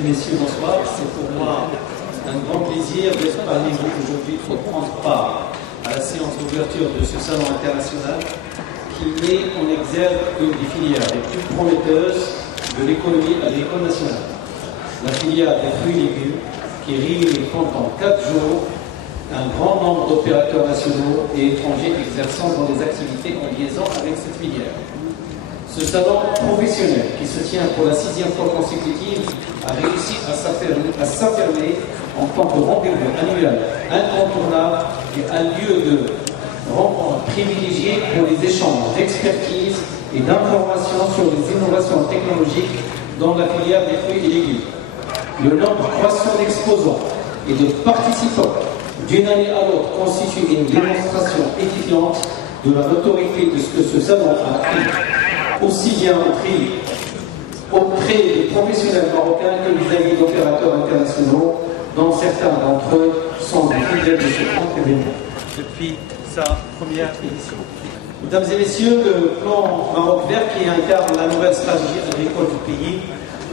et messieurs, bonsoir. C'est pour moi un grand plaisir d'être parmi vous aujourd'hui pour prendre part à la séance d'ouverture de ce salon international qui met en exergue une des filières les plus prometteuses de l'économie agricole nationale. La filière des fruits et légumes qui réunit pendant 4 jours un grand nombre d'opérateurs nationaux et étrangers exerçant dans des activités en liaison avec cette filière. Ce salon professionnel, qui se tient pour la 6e fois consécutive, a réussi à s'affirmer en tant que rendez-vous annuel incontournable et un lieu de rencontre privilégié pour les échanges d'expertise et d'informations sur les innovations technologiques dans la filière des fruits et légumes. Le nombre croissant d'exposants et de participants d'une année à l'autre constitue une démonstration édifiante de la notoriété de ce que ce salon a pris aussi bien auprès des professionnels marocains que vis-à-vis d'opérateurs internationaux, dont certains d'entre eux sont des fidèles de ce grand événement depuis sa première édition. Mesdames et messieurs, le plan Maroc Vert, qui incarne la nouvelle stratégie agricole du pays,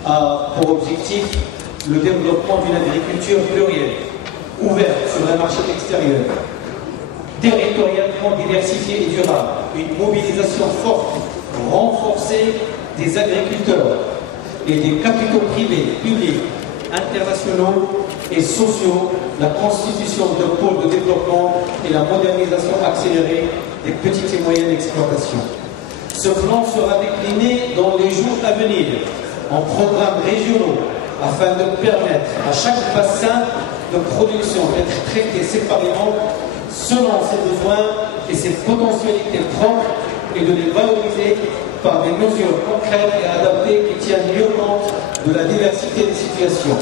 a pour objectif le développement d'une agriculture plurielle, ouverte sur un marché extérieur, territorialement diversifiée et durable, une mobilisation forte renforcée des agriculteurs et des capitaux privés, publics, internationaux et sociaux, la constitution de pôles de développement et la modernisation accélérée des petites et moyennes exploitations. Ce plan sera décliné dans les jours à venir en programmes régionaux afin de permettre à chaque bassin de production d'être traité séparément selon ses besoins et ses potentialités propres et de les valoriser par des mesures concrètes et adaptées qui tiennent mieux compte de la diversité des situations.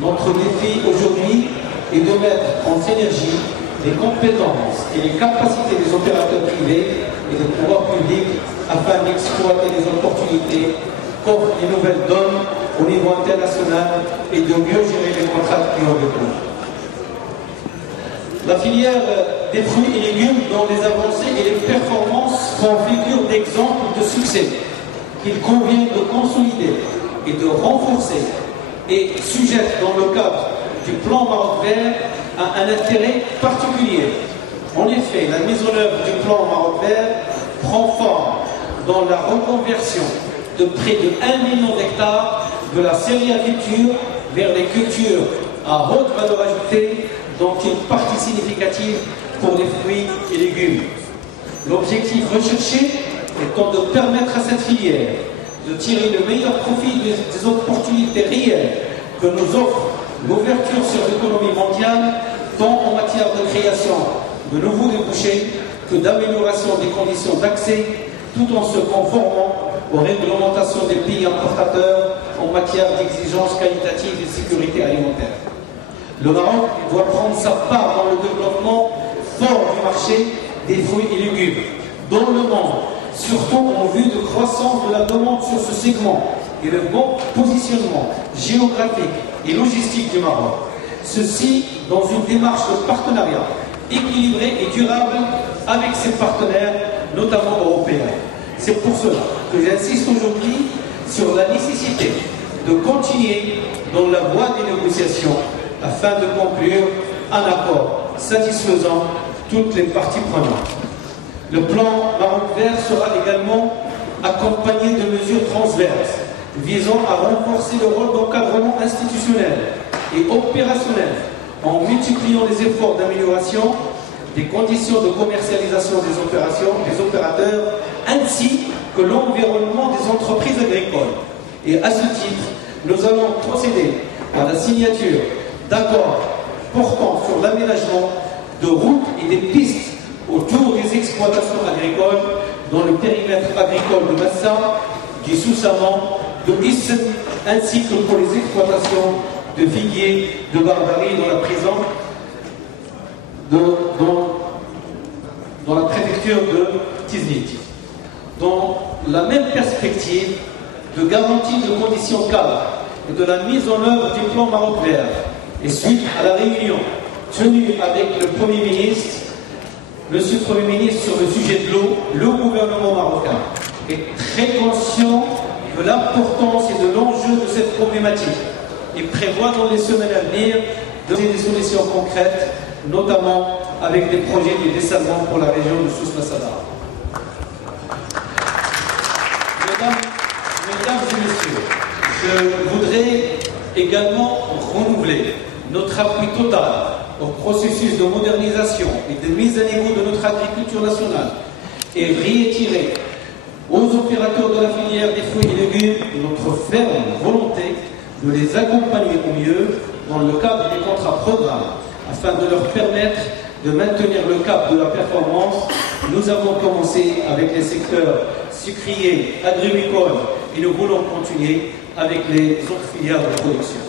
Notre défi aujourd'hui est de mettre en synergie les compétences et les capacités des opérateurs privés et des pouvoirs publics afin d'exploiter les opportunités qu'offrent les nouvelles donnes au niveau international et de mieux gérer les contrats qui en découlent. La filière des fruits et légumes dont les avancées et les performances font figure d'exemple de succès qu'il convient de consolider et de renforcer et sujette dans le cadre du plan Maroc Vert à un intérêt particulier. En effet, la mise en œuvre du plan Maroc Vert prend forme dans la reconversion de près de 1 million d'hectares de la céréaliculture vers les cultures à haute valeur ajoutée dont une partie significative pour les fruits et légumes. L'objectif recherché étant de permettre à cette filière de tirer le meilleur profit des opportunités réelles que nous offre l'ouverture sur l'économie mondiale, tant en matière de création de nouveaux débouchés que d'amélioration des conditions d'accès, tout en se conformant aux réglementations des pays importateurs en matière d'exigences qualitatives et de sécurité alimentaire. Le Maroc doit prendre sa part dans le développement fort du marché des fruits et légumes dans le monde, surtout en vue de croissance de la demande sur ce segment et le bon positionnement géographique et logistique du Maroc. Ceci dans une démarche de partenariat équilibré et durable avec ses partenaires, notamment européens. C'est pour cela que j'insiste aujourd'hui sur la nécessité de continuer dans la voie des négociations afin de conclure un accord satisfaisant toutes les parties prenantes. Le plan Maroc Vert sera également accompagné de mesures transverses visant à renforcer le rôle d'encadrement institutionnel et opérationnel en multipliant les efforts d'amélioration des conditions de commercialisation des opérateurs ainsi que l'environnement des entreprises agricoles. Et à ce titre, nous allons procéder à la signature d'accords portant sur l'aménagement de routes et des pistes autour des exploitations agricoles dans le périmètre agricole de Massa, du Soussaman, de Issem, ainsi que pour les exploitations de figuiers de Barbarie dans la prison dans la préfecture de Tiznit. Dans la même perspective de garantie de conditions cadres et de la mise en œuvre du plan Maroc Vert, et suite à la réunion tenue avec le Premier ministre, Monsieur le Premier ministre, sur le sujet de l'eau, le gouvernement marocain est très conscient de l'importance et de l'enjeu de cette problématique et prévoit dans les semaines à venir de donner des solutions concrètes, notamment avec des projets de dessalement pour la région de Souss Massadara. Mesdames et messieurs, je voudrais également renouveler notre appui total au processus de modernisation et de mise à niveau de notre agriculture nationale et réitérer aux opérateurs de la filière des fruits et légumes notre ferme volonté de les accompagner au mieux dans le cadre des contrats programmes afin de leur permettre de maintenir le cap de la performance. Nous avons commencé avec les secteurs sucriers, agricoles et nous voulons continuer avec les autres filières de production.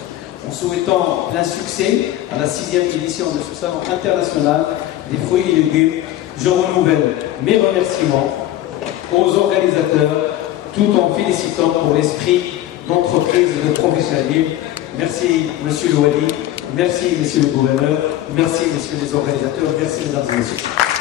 En souhaitant plein succès à la 6e édition de ce salon international des fruits et légumes, je renouvelle mes remerciements aux organisateurs tout en félicitant pour l'esprit d'entreprise et de professionnalisme. Merci Monsieur le Wali, merci Monsieur le Gouverneur, merci Messieurs les organisateurs, merci Mesdames et Messieurs.